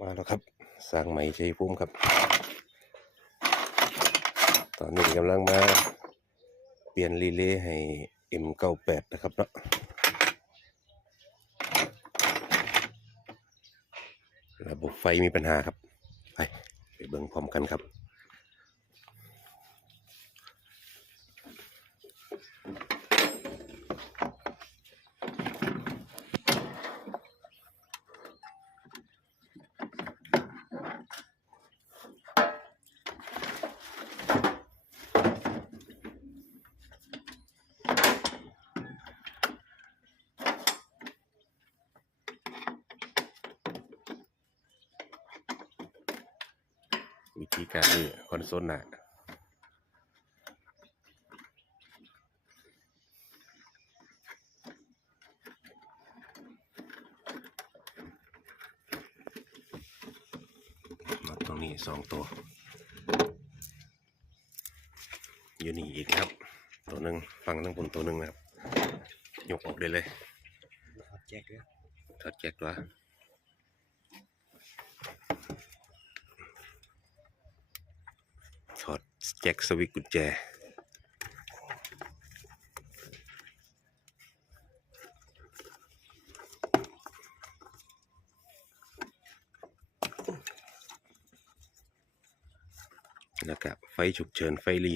มาแล้วครับ สร้างใหม่ชัยภูมิครับ ตอนนี้กำลังมา เปลี่ยนรีเลย์ให้ M98 นะครับเนาะระบบไฟมีปัญหาครับ ไปไปเบิ่งพร้อมกันครับ วิธีการนี่คอนโซลหน้ามาตรงนี้สองตัว อยู่นี่อีกนะครับ ตัวหนึ่งฟังทั้งบนตัวหนึ่งนะครับ ยกออกได้เลยแจ็คด้วยถอดแจ็คตัวถอด แจ็คสวิตกุญแจแล้วก็ไฟฉุกเฉินไฟรี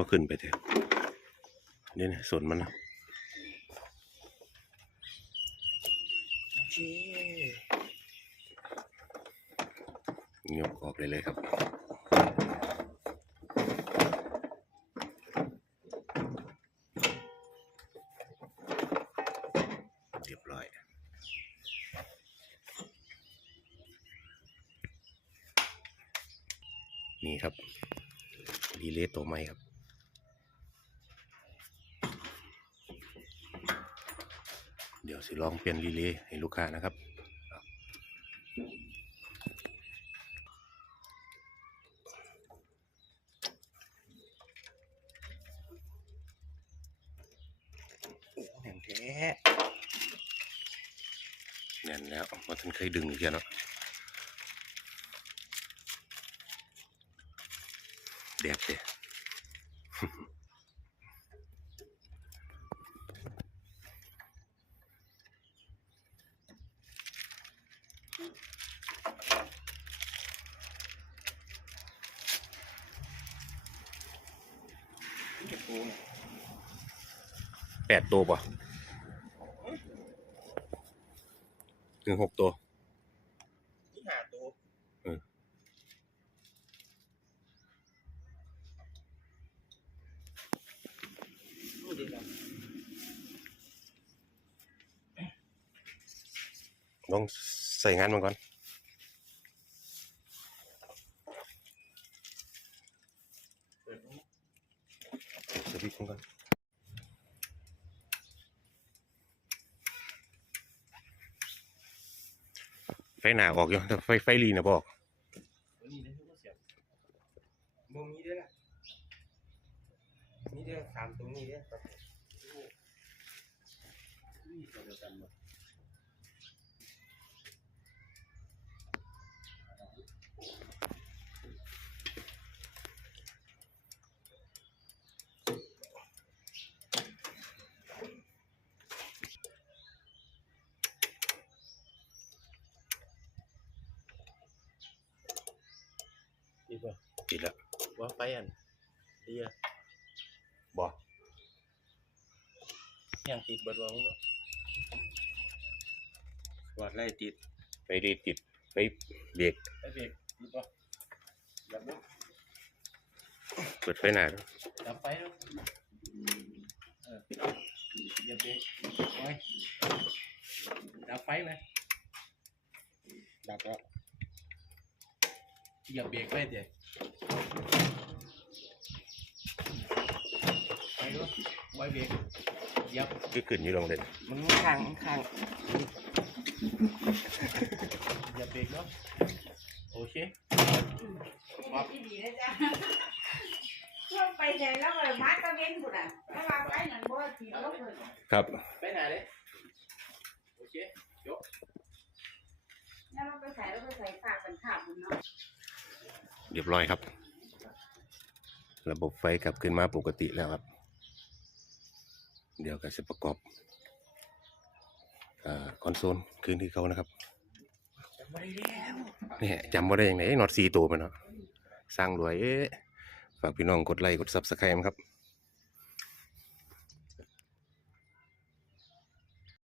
ว่าขึ้นไปเถอะนี่นะส่วนมันนะเจ๊ยกออกเลยเลยครับเรียบร้อยนี่ครับรีเลย์ตัวใหม่ครับ เดี๋ ยวสิลองเปลี่ยนรีเลย์ให้ลูกค้านะครับแน่งแท้แน่นแล้วว่าท่านเคยดึงเพียเนาะแดดเลย เก็บปูนแปดตัวป่ะถึงหกตัวที่หาตัวเออดูดิครับลองใส่งานมันก่อน เปิดดู สวิตช์มันก่อนไฟหนาออกอยู่แต่ไฟไฟรีนะบอก ตัวนี้นะที่เขาเสียบบ่มีเด้อล่ะมีเด้อสามตรงนี้เด้อครับนี่ตัวเดียวกันหมด ดีป่ะ ติดแล้วว่าไฟอันเดียบอกยังติดเบิดวางเนาะวัดไล่ติดไฟรีติดไฟเบรกไอเบรกติดป่ะอย่าบุไฟปิดไฟหน้าดูดับไฟดูเออเหยียบเบรกไว้ดับไฟไหมดับแล้วเหยียบเบรกไปเดี๋ยว ไปดูไว้เบรกเหยียบคือขึ้นอยู่ตรงเด่นมันข้างมันข้างอย่าเบรกเนาะโอเคครับดีนะจ๊ะช่วงไปไหนแล้วก็มาตะเวนบุตรอะแล้วมาไปนั่นบ่ทีลบเลยครับ ไปไหนเลยโอเคแล้วเราไปใส่แล้วก็ใส่ฝากเป็นขาบเนาะเรียบร้อยครับ ระบบไฟกลับขึ้นมาปกติแล้วครับ เดี๋ยวก็จะประกอบอคอนโซลคืนที่เขานะครับไม่ได้แล้วเนี่ยจำว่าได้ยังไงนอตซีตัวมันเนาะสร้างรวยเอ๊ะฝากพี่น้องกดไลค์กดซับสไครต์ครับ